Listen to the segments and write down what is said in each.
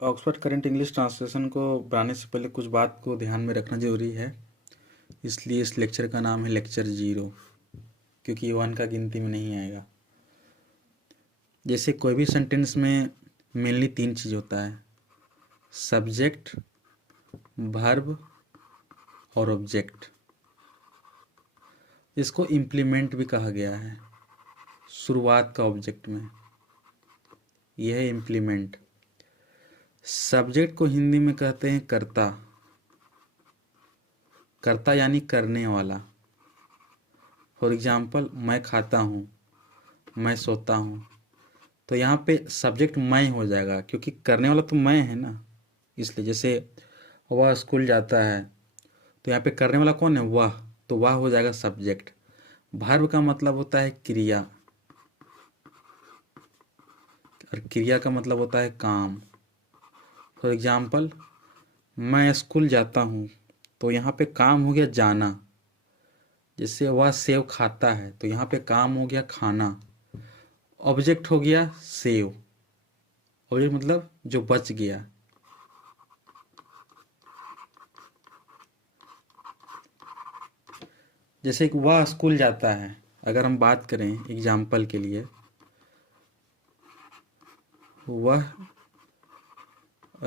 Oxford current English translation को बनाने से पहले कुछ बात को ध्यान में रखना जरूरी है। इसलिए इस लेक्चर का नाम है लेक्चर 0, क्योंकि 1 का गिनती में नहीं आएगा। जैसे कोई भी सेंटेंस में मेनली 3 चीज़ होता है: सब्जेक्ट, वर्ब और ऑब्जेक्ट। इसको इम्प्लीमेंट भी कहा गया है, शुरुआत का ऑब्जेक्ट में। यह है इम्प्लीमेंट। सब्जेक्ट को हिंदी में कहते हैं कर्ता। कर्ता यानी करने वाला। फॉर एग्जाम्पल, मैं खाता हूँ, मैं सोता हूँ। तो यहाँ पे सब्जेक्ट मैं हो जाएगा, क्योंकि करने वाला तो मैं है ना। इसलिए जैसे वह स्कूल जाता है, तो यहाँ पे करने वाला कौन है? वह। तो वह हो जाएगा सब्जेक्ट। वर्ब का मतलब होता है क्रिया, और क्रिया का मतलब होता है काम। फॉर एग्जाम्पल, मैं स्कूल जाता हूँ, तो यहाँ पे काम हो गया जाना। जैसे वह सेव खाता है, तो यहाँ पे काम हो गया खाना। ऑब्जेक्ट हो गया सेव। ऑब्जेक्ट मतलब जो बच गया। जैसे कि वह स्कूल जाता है, अगर हम बात करें एग्जाम्पल के लिए, वह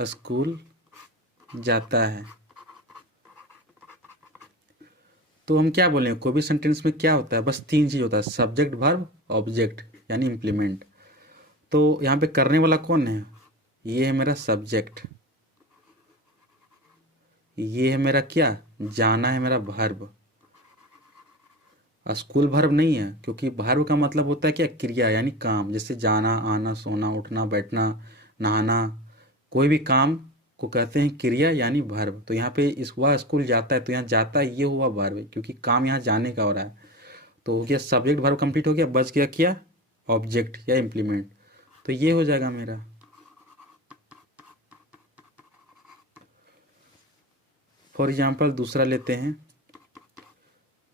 स्कूल जाता है, तो हम क्या बोलें? कोई भी सेंटेंस में क्या होता है? बस 3 चीज़ होता है: सब्जेक्ट, वर्ब, ऑब्जेक्ट, यानी इम्प्लीमेंट। तो यहाँ पे करने वाला कौन है? ये है मेरा सब्जेक्ट। ये है मेरा क्या? जाना है मेरा वर्ब। स्कूल वर्ब नहीं है, क्योंकि वर्ब का मतलब होता है क्या? क्रिया यानी काम। जैसे जाना, आना, सोना, उठना, बैठना, नहाना। कोई भी काम को कहते हैं क्रिया यानी वर्ब। तो यहाँ पे इस वह स्कूल जाता है, तो यहाँ जाता है ये हुआ वर्ब, क्योंकि काम यहाँ जाने का हो रहा है। तो हो गया सब्जेक्ट, वर्ब कंप्लीट हो गया, बच गया क्या? ऑब्जेक्ट या इम्प्लीमेंट। तो ये हो जाएगा मेरा। फॉर एग्जाम्पल दूसरा लेते हैं,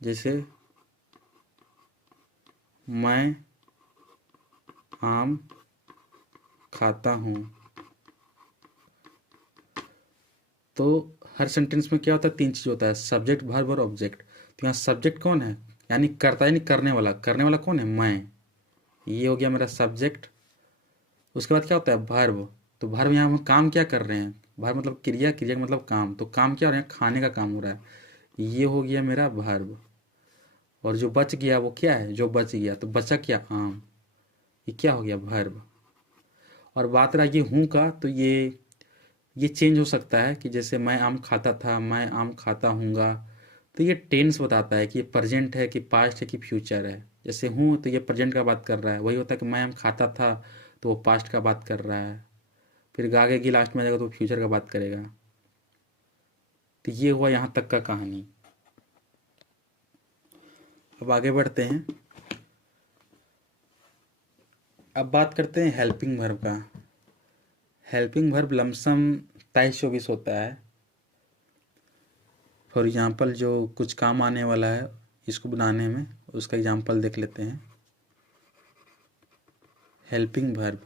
जैसे मैं आम खाता हूँ। तो हर सेंटेंस में क्या होता है? 3 चीज़ होता है: सब्जेक्ट, वर्ब और ऑब्जेक्ट। तो यहाँ सब्जेक्ट कौन है? यानी करता, यानी करने वाला। करने वाला कौन है? मैं। ये हो गया मेरा सब्जेक्ट। उसके बाद क्या होता है? वर्ब। तो वर्ब यहाँ हम काम क्या कर रहे हैं? वर्ब मतलब क्रिया, क्रिया का मतलब काम। तो काम क्या हो रहा है? खाने का काम हो रहा है। ये हो गया मेरा वर्ब। और जो बच गया वो क्या है? जो बच गया, तो बचा क्या? आम। ये क्या हो गया? वर्ब। और बात रहा ये हूँ का, तो ये चेंज हो सकता है कि जैसे मैं आम खाता था, मैं आम खाता हूँगा। तो ये टेंस बताता है कि ये प्रेजेंट है कि पास्ट है कि फ्यूचर है। जैसे हूँ तो ये प्रेजेंट का बात कर रहा है। वही होता है कि मैं आम खाता था, तो वो पास्ट का बात कर रहा है। फिर आगे की लास्ट में आ जाएगा तो फ्यूचर का बात करेगा। तो ये हुआ यहाँ तक का कहानी। अब आगे बढ़ते हैं। अब बात करते हैं हेल्पिंग वर्ब का। हेल्पिंग वर्ब लमसम 23-24 होता है। फॉर एग्जाम्पल, जो कुछ काम आने वाला है इसको बनाने में, उसका एग्जाम्पल देख लेते हैं। हेल्पिंग वर्ब,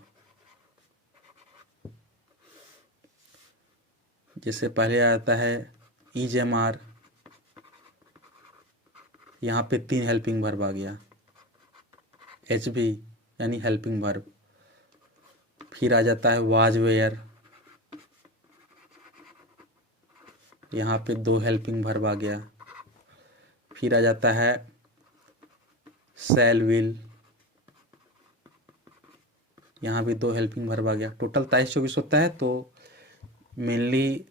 जैसे पहले आता है EJMR। यहाँ पे 3 हेल्पिंग वर्ब आ गया। HB यानी हेल्पिंग वर्ब। फिर आ जाता है वाज वेयर। यहाँ पे 2 हेल्पिंग वर्ब आ गया। फिर आ जाता है शैल विल। यहाँ भी 2 हेल्पिंग वर्ब आ गया। टोटल 23-24 होता है। तो मेनली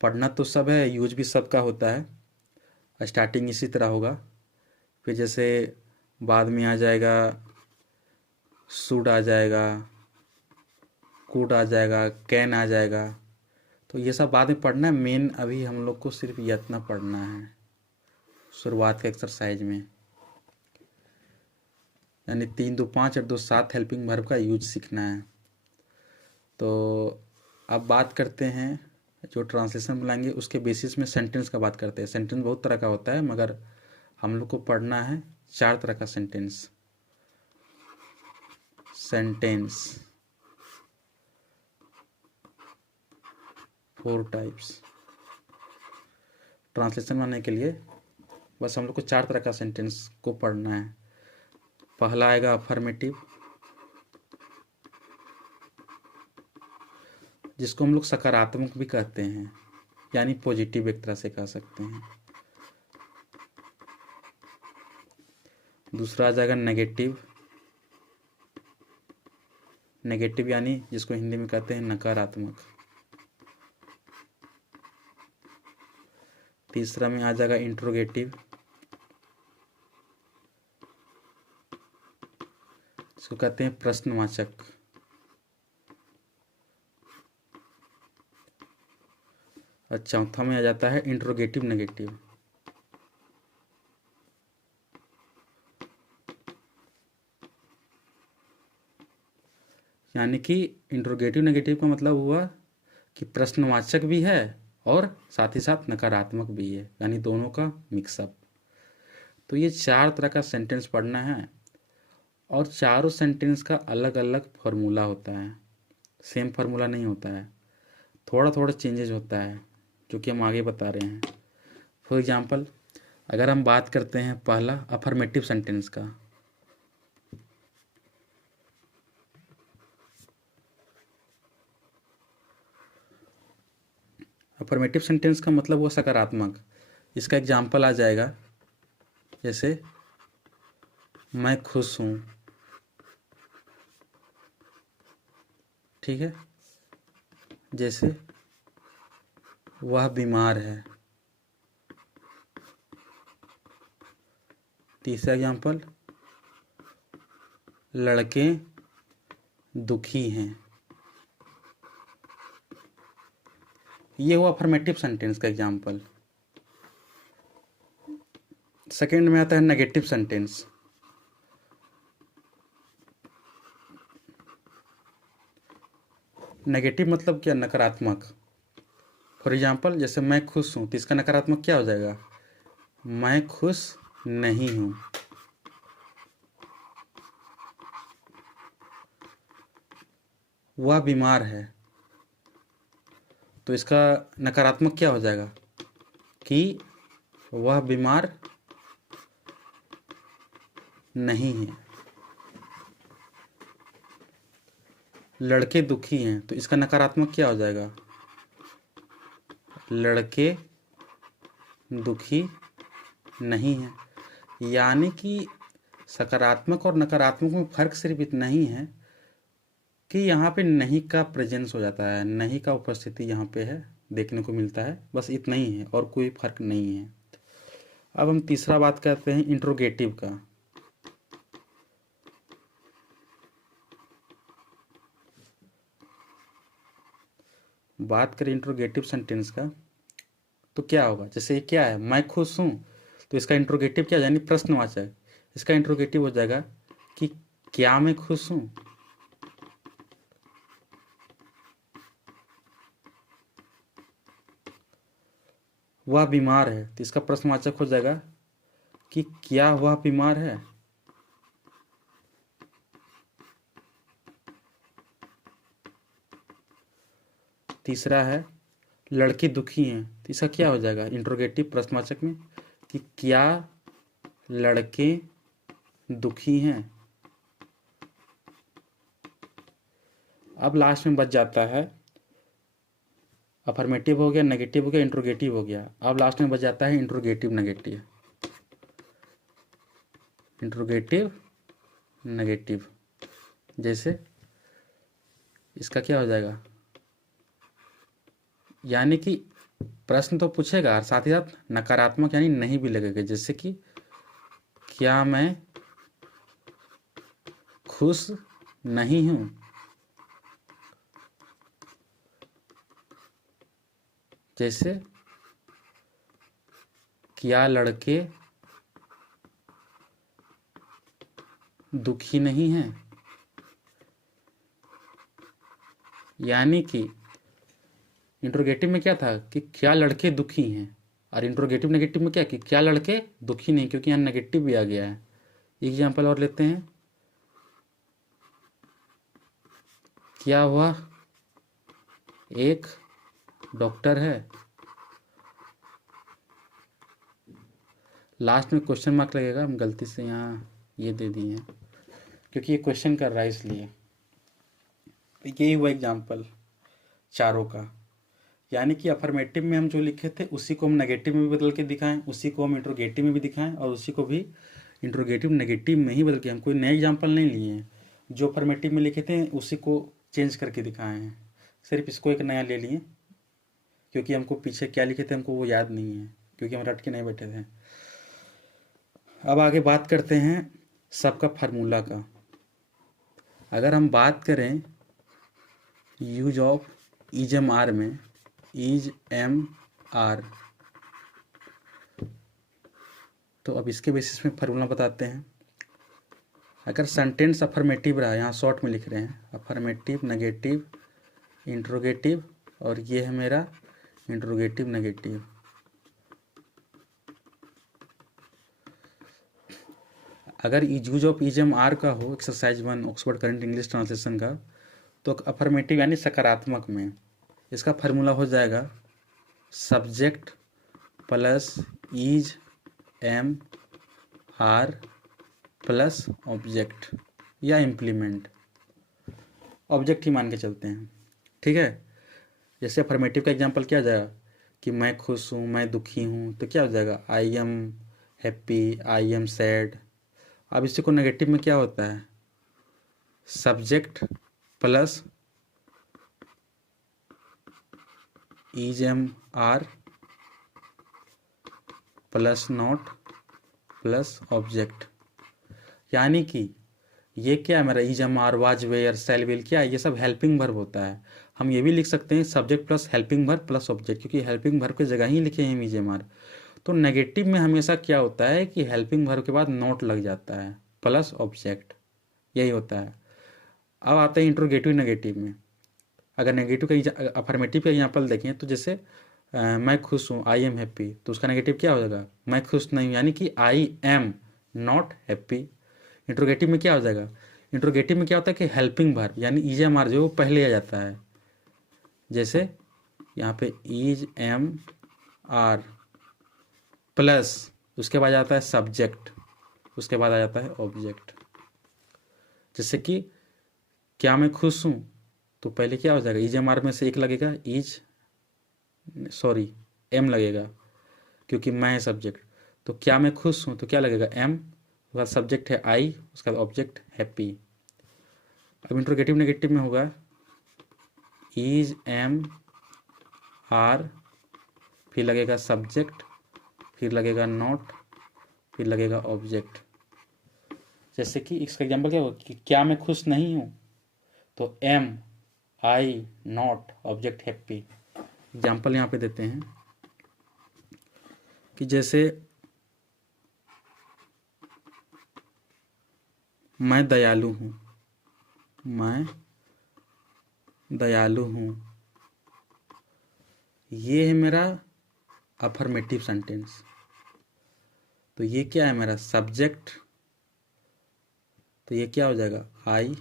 पढ़ना तो सब है, यूज भी सबका होता है। स्टार्टिंग इसी तरह होगा। फिर जैसे बाद में आ जाएगा शुड आ जाएगा, कुड आ जाएगा, कैन आ जाएगा। तो ये सब बाद में पढ़ना है। मेन अभी हम लोग को सिर्फ ये इतना पढ़ना है शुरुआत के एक्सरसाइज में। यानी 3 2 5 और 2 7 हेल्पिंग वर्ब का यूज सीखना है। तो अब बात करते हैं, जो ट्रांसलेशन बुलाएंगे उसके बेसिस में सेंटेंस का बात करते हैं। सेंटेंस बहुत तरह का होता है, मगर हम लोग को पढ़ना है 4 तरह का सेंटेंस। Sentence 4 types. ट्रांसलेशन बनाने के लिए बस हम लोग को 4 तरह का सेंटेंस को पढ़ना है। पहला आएगा अफर्मेटिव, जिसको हम लोग सकारात्मक भी कहते हैं, यानी पॉजिटिव एक तरह से कह सकते हैं। दूसरा आ जाएगा नेगेटिव, नेगेटिव यानी जिसको हिंदी में कहते हैं नकारात्मक। तीसरा में आ जाएगा इंट्रोगेटिव, इसको कहते हैं प्रश्नवाचक। और चौथा में आ जाता है इंट्रोगेटिव नेगेटिव। यानी कि इंट्रोगेटिव नेगेटिव का मतलब हुआ कि प्रश्नवाचक भी है और साथ ही साथ नकारात्मक भी है, यानी दोनों का मिक्सअप। तो ये 4 तरह का सेंटेंस पढ़ना है और चारों सेंटेंस का अलग अलग फार्मूला होता है, सेम फार्मूला नहीं होता है, थोड़ा थोड़ा चेंजेस होता है, जो कि हम आगे बता रहे हैं। फॉर एग्जांपल अगर हम बात करते हैं पहला अफर्मेटिव सेंटेंस का, अफर्मेटिव सेंटेंस का मतलब हुआ सकारात्मक। इसका एग्जाम्पल आ जाएगा जैसे मैं खुश हूँ, ठीक है, जैसे वह बीमार है। तीसरा एग्जाम्पल लड़के दुखी हैं। ये हुआ अफर्मेटिव सेंटेंस का एग्जाम्पल। सेकंड में आता है नेगेटिव सेंटेंस। नेगेटिव मतलब क्या, नकारात्मक। फॉर एग्जाम्पल जैसे मैं खुश हूँ, तो इसका नकारात्मक क्या हो जाएगा, मैं खुश नहीं हूँ। वह बीमार है, तो इसका नकारात्मक क्या हो जाएगा कि वह बीमार नहीं है। लड़के दुखी हैं, तो इसका नकारात्मक क्या हो जाएगा, लड़के दुखी नहीं हैं। यानी कि सकारात्मक और नकारात्मक में फ़र्क सिर्फ इतना ही है कि यहाँ पे नहीं का प्रेजेंस हो जाता है, नहीं का उपस्थिति यहाँ पे है, देखने को मिलता है, बस इतना ही है और कोई फर्क नहीं है। अब हम तीसरा बात करते हैं इंट्रोगेटिव का। बात करें इंट्रोगेटिव सेंटेंस का तो क्या होगा, जैसे ये क्या है, मैं खुश हूँ, तो इसका इंट्रोगेटिव क्या, यानी प्रश्नवाचक। इसका इंट्रोगेटिव हो जाएगा कि क्या मैं खुश हूँ। वह बीमार है, तो इसका प्रश्नवाचक हो जाएगा कि क्या वह बीमार है। तीसरा है लड़के दुखी हैं, तो इसका क्या हो जाएगा इंट्रोगेटिव प्रश्नवाचक में कि क्या लड़के दुखी हैं। अब लास्ट में बच जाता है, अफर्मेटिव हो गया, नेगेटिव हो गया, इंट्रोगेटिव हो गया। अब लास्ट में बच जाता है इंट्रोगेटिव नेगेटिव। इंट्रोगेटिव नेगेटिव जैसे इसका क्या हो जाएगा, यानी कि प्रश्न तो पूछेगा और साथ ही साथ नकारात्मक यानी नहीं भी लगेगा। जैसे कि क्या मैं खुश नहीं हूँ। जैसे क्या लड़के दुखी नहीं हैं। यानी कि इंट्रोगेटिव में क्या था कि क्या लड़के दुखी हैं, और इंट्रोगेटिव नेगेटिव में क्या कि क्या लड़के दुखी नहीं, क्योंकि यहाँ नेगेटिव भी आ गया है। एग्जाम्पल और लेते हैं, क्या वह एक डॉक्टर है, लास्ट में क्वेश्चन मार्क लगेगा, हम गलती से यहाँ ये दे दिए हैं क्योंकि ये क्वेश्चन कर रहा है इसलिए। यही हुआ एग्जाम्पल चारों का, यानी कि अफर्मेटिव में हम जो लिखे थे उसी को हम नेगेटिव में भी बदल के दिखाएं, उसी को हम इंट्रोगेटिव में भी दिखाएं और उसी को भी इंट्रोगेटिव नेगेटिव में ही बदल के, हम कोई नए एग्जाम्पल नहीं लिए हैं, जो अफर्मेटिव में लिखे थे उसी को चेंज करके दिखाए हैं, सिर्फ इसको एक नया ले लिए क्योंकि हमको पीछे क्या लिखे थे हमको वो याद नहीं है, क्योंकि हम रट के नहीं बैठे थे। अब आगे बात करते हैं सबका फार्मूला का। अगर हम बात करें use of is am are में, इज एम आर, तो अब इसके बेसिस में फार्मूला बताते हैं। अगर सेंटेंस अफर्मेटिव रहा, यहाँ शॉर्ट में लिख रहे हैं अफर्मेटिव, नेगेटिव, इंट्रोगेटिव, और ये है मेरा इंट्रोगेटिव नेगेटिव। अगर use of is am are का हो, exercise 1 Oxford current English translation का, तो अफर्मेटिव यानी सकारात्मक में इसका फार्मूला हो जाएगा subject plus is am are plus object या इम्प्लीमेंट, ऑब्जेक्ट ही मान के चलते हैं, ठीक है। जैसे अफर्मेटिव का एग्जांपल क्या हो जाएगा कि मैं खुश हूँ, मैं दुखी हूँ, तो क्या हो जाएगा I am happy, I am sad. अब इसी को नेगेटिव में क्या होता है subject plus is am are plus not plus object, यानी कि ये क्या है मेरा is am are, was, were, shall, will, क्या है ये सब हेल्पिंग वर्ब होता है। हम ये भी लिख सकते हैं subject plus helping verb plus object, क्योंकि हेल्पिंग वर्ब की जगह ही लिखे हैं इज एम आर। तो नेगेटिव में हमेशा क्या होता है कि हेल्पिंग वर्ब के बाद नोट लग जाता है प्लस ऑब्जेक्ट, यही होता है। अब आते हैं इंट्रोगेटिव नेगेटिव में। अगर नेगेटिव का अफर्मेटिव का एग्जाम्पल देखें तो जैसे मैं खुश हूँ, आई एम हैप्पी, तो उसका नेगेटिव क्या हो जाएगा मैं खुश नहीं हूँ, यानी कि I am not happy. Interrogative में क्या हो जाएगा, इंट्रोगेटिव में क्या होता है कि हेल्पिंग वर्ब यानी इज एम आर जो पहले आ जाता है, जैसे यहाँ पे इज एम आर प्लस उसके बाद आता है सब्जेक्ट, उसके बाद आ जाता है ऑब्जेक्ट। जैसे कि क्या मैं खुश हूँ, तो पहले क्या हो जाएगा इज एम आर में से एक लगेगा एम लगेगा क्योंकि मैं है सब्जेक्ट, तो क्या मैं खुश हूँ तो क्या लगेगा एम, उसके बाद सब्जेक्ट है आई, उसके बाद ऑब्जेक्ट हैप्पी। अब इंट्रोगेटिव नेगेटिव में होगा इज एम आर, फिर लगेगा सब्जेक्ट, फिर लगेगा नॉट, फिर लगेगा ऑब्जेक्ट। जैसे कि इसका एग्जाम्पल क्या होगा कि क्या मैं खुश नहीं हूँ, तो am I not object happy. Example यहाँ पे देते हैं कि जैसे मैं दयालु हूँ, मैं दयालु हूँ, ये है मेरा अफर्मेटिव सेंटेंस। तो ये क्या है मेरा सब्जेक्ट, तो ये क्या हो जाएगा आई,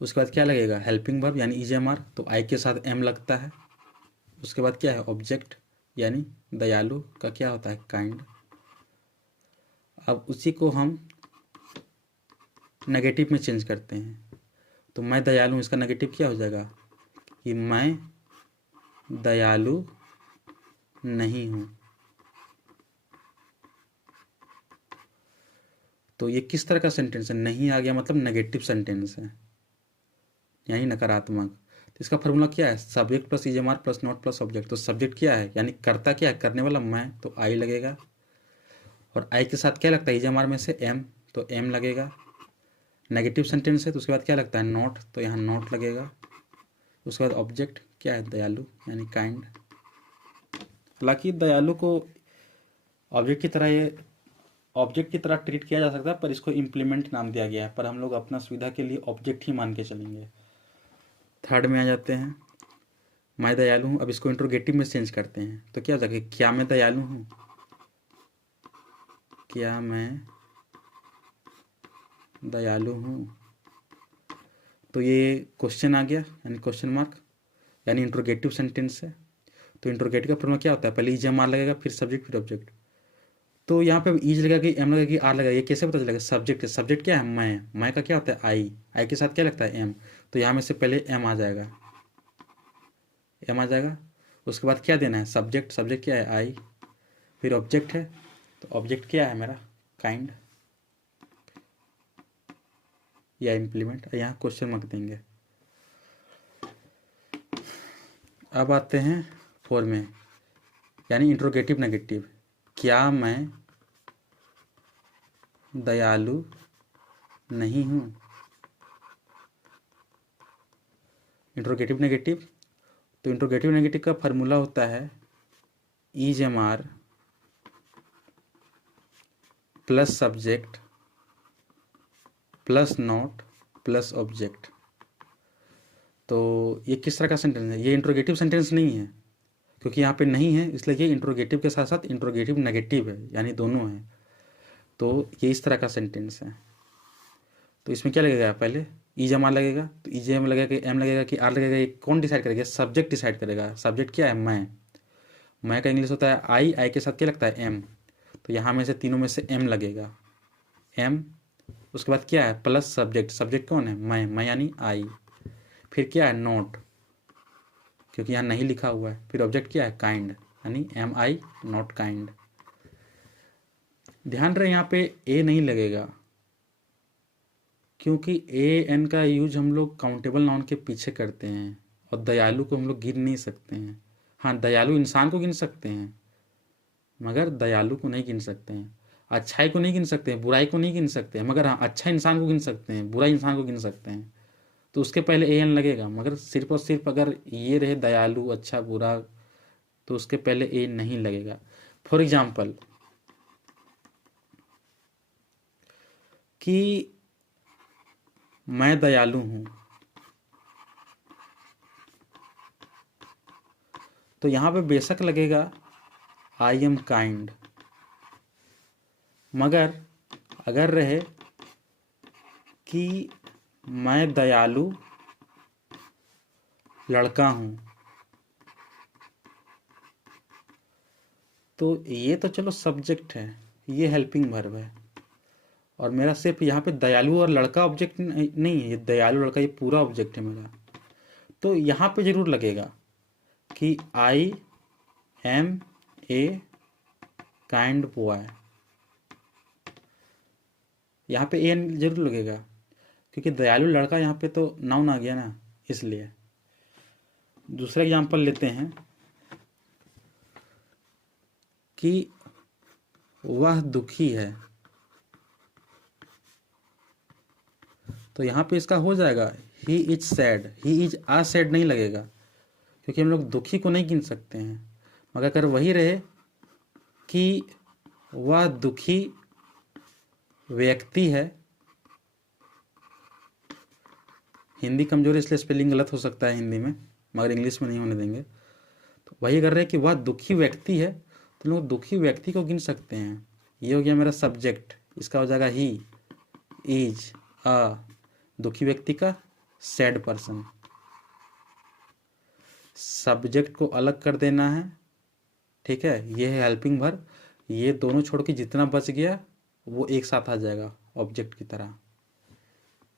उसके बाद क्या लगेगा हेल्पिंग वर्ब यानी इज एम आर, तो आई के साथ एम लगता है, उसके बाद क्या है ऑब्जेक्ट यानी दयालु का क्या होता है काइंड। अब उसी को हम नेगेटिव में चेंज करते हैं, तो मैं दयालु हूँ इसका नेगेटिव क्या हो जाएगा कि मैं दयालु नहीं हूँ। तो ये किस तरह का सेंटेंस है, नहीं आ गया मतलब नेगेटिव सेंटेंस है यानी नकारात्मक। तो इसका फॉर्मूला क्या है subject plus is am are plus not plus object. तो सब्जेक्ट क्या है यानी करता क्या है करने वाला मैं, तो आई लगेगा, और आई के साथ क्या लगता है इज एम आर में से एम, तो एम लगेगा। नेगेटिव सेंटेंस है तो उसके बाद क्या लगता है नॉट, तो यहाँ नॉट लगेगा। उसके बाद ऑब्जेक्ट क्या है दयालु यानी काइंड। हालांकि दयालु को ऑब्जेक्ट की तरह ट्रीट किया जा सकता है, पर इसको इम्प्लीमेंट नाम दिया गया है, पर हम लोग अपना सुविधा के लिए ऑब्जेक्ट ही मान के चलेंगे। थर्ड में आ जाते हैं मैं दयालु हूँ। अब इसको इंट्रोगेटिव में चेंज करते हैं, तो क्या हो जाएगा क्या मैं दयालु हूँ, क्या मैं दयालु हूँ, तो ये क्वेश्चन आ गया यानी क्वेश्चन मार्क। यानी इंट्रोगेटिव सेंटेंस है। तो इंट्रोगेटिव का फॉर्मूला क्या होता है, पहले EJ लगेगा, फिर सब्जेक्ट, फिर ऑब्जेक्ट। तो यहाँ पे EJ लगेगा कि M लगेगा कि R लगेगा, ये कैसे पता चलेगा? सब्जेक्ट है, सब्जेक्ट क्या है? मैं का क्या होता है? आई के साथ क्या लगता है? M। तो यहाँ में से पहले M आ जाएगा, M आ जाएगा। उसके बाद क्या देना है? सब्जेक्ट, सब्जेक्ट क्या है? आई। फिर ऑब्जेक्ट है, तो ऑब्जेक्ट क्या है मेरा? काइंड या इम्प्लीमेंट। यहाँ क्वेश्चन मार्क देंगे। अब आते हैं 4 में, यानी इंट्रोगेटिव नेगेटिव। क्या मैं दयालु नहीं हूँ? इंट्रोगेटिव नेगेटिव, तो इंट्रोगेटिव नेगेटिव का फार्मूला होता है EJMR plus subject plus not plus object. तो ये किस तरह का सेंटेंस है? ये इंट्रोगेटिव सेंटेंस नहीं है, क्योंकि यहाँ पे नहीं है, इसलिए ये इंट्रोगेटिव के साथ साथ इंट्रोगेटिव नेगेटिव है, यानी दोनों है। तो ये इस तरह का सेंटेंस है। तो इसमें क्या लगेगा? पहले EJMR लगेगा, तो EJM लगेगा कि M लगेगा कि R लगेगा, ये कौन डिसाइड करेगा? सब्जेक्ट डिसाइड करेगा। सब्जेक्ट क्या है? मैं का इंग्लिश होता है आई के साथ क्या लगता है? M। तो यहाँ में से तीनों में से M लगेगा, M। उसके बाद क्या है? प्लस सब्जेक्ट, सब्जेक्ट कौन है? मैं यानी आई। फिर क्या है? नोट, क्योंकि यहाँ नहीं लिखा हुआ है। फिर ऑब्जेक्ट क्या है? काइंड, यानी MI, नॉट काइंड। ध्यान रहे यहाँ पे A नहीं लगेगा, क्योंकि AN का यूज हम लोग काउंटेबल नाउन के पीछे करते हैं, और दयालु को हम लोग गिन नहीं सकते हैं। हाँ, दयालु इंसान को गिन सकते हैं, मगर दयालु को नहीं गिन सकते हैं। अच्छाई को नहीं गिन सकते हैं, बुराई को नहीं गिन सकते हैं, मगर हाँ, अच्छा इंसान को गिन सकते हैं, बुरा इंसान को गिन सकते हैं। तो उसके पहले AN लगेगा, मगर सिर्फ और सिर्फ अगर ये रहे दयालु, अच्छा, बुरा, तो उसके पहले A नहीं लगेगा। फॉर एग्जाम्पल कि मैं दयालु हूँ, तो यहाँ पे बेशक लगेगा आई एम काइंड, मगर अगर रहे कि मैं दयालु लड़का हूँ, तो ये तो चलो सब्जेक्ट है, ये हेल्पिंग वर्ब है, और मेरा सिर्फ यहाँ पे दयालु और लड़का ऑब्जेक्ट नहीं है, ये दयालु लड़का ये पूरा ऑब्जेक्ट है मेरा। तो यहाँ पे जरूर लगेगा कि I am a kind boy, यहाँ पे एन जरूर लगेगा, क्योंकि दयालु लड़का यहाँ पे तो नाउन आ गया ना, इसलिए। दूसरा एग्जांपल लेते हैं कि वह दुखी है, तो यहाँ पे इसका हो जाएगा he is sad. He is a sad नहीं लगेगा, क्योंकि हम लोग दुखी को नहीं गिन सकते हैं। मगर अगर वही रहे कि वह दुखी व्यक्ति है, हिंदी कमजोर इसलिए स्पेलिंग गलत हो सकता है हिंदी में, मगर इंग्लिश में नहीं होने देंगे। तो वही कर रहे हैं कि वह दुखी व्यक्ति है, तो लोग दुखी व्यक्ति को गिन सकते हैं। ये हो गया मेरा सब्जेक्ट, इसका हो जाएगा ही इज अ, दुखी व्यक्ति का सैड पर्सन। सब्जेक्ट को अलग कर देना है, ठीक है, ये है हेल्पिंग वर्ब। ये दोनों छोड़ के जितना बच गया वो एक साथ आ जाएगा ऑब्जेक्ट की तरह।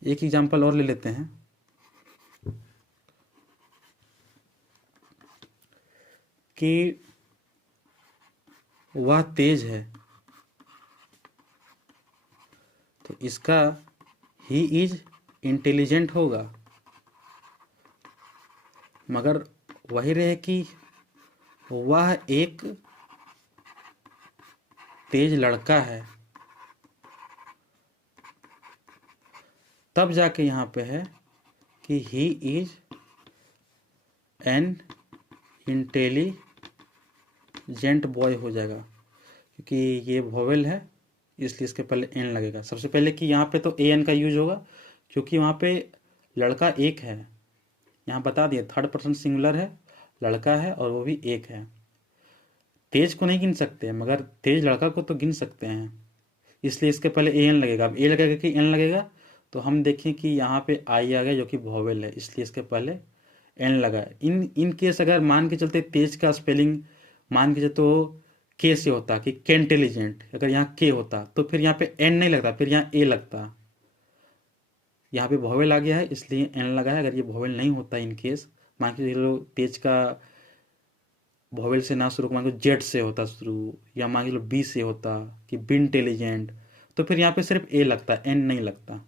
एक एग्जांपल और ले लेते हैं कि वह तेज है, तो इसका ही इज इंटेलिजेंट होगा, मगर वही रहे कि वह एक तेज लड़का है, तब जाके यहाँ पे है कि he is an intelligent boy हो जाएगा, क्योंकि ये वोवेल है इसलिए इसके पहले एन लगेगा। सबसे पहले कि यहाँ पे तो ए एन का यूज होगा, क्योंकि वहाँ पे लड़का एक है, यहाँ बता दिए थर्ड पर्सन सिंगुलर है, लड़का है और वो भी एक है। तेज को नहीं गिन सकते, मगर तेज लड़का को तो गिन सकते हैं, इसलिए इसके पहले ए एन लगेगा। अब ए लगेगा कि एन लगेगा, तो हम देखें कि यहाँ पे आई आ गया जो कि वोवेल है, इसलिए इसके पहले एन लगा है। इन केस अगर मान के चलते तेज का स्पेलिंग मान के चलते तो के से होता कि केंटेलिजेंट, अगर यहाँ के होता तो फिर यहाँ पे एन नहीं लगता, फिर यहाँ ए लगता। यहाँ पे वॉवेल आ गया है इसलिए एन लगा है। अगर ये वॉवेल नहीं होता इन केस, मान के चलो तेज का वॉवेल से ना शुरू, मान लो जेड से होता शुरू, या मान लो बी से होता कि बिन टेलिजेंट, तो फिर यहाँ पे सिर्फ ए लगता, एन नहीं लगता।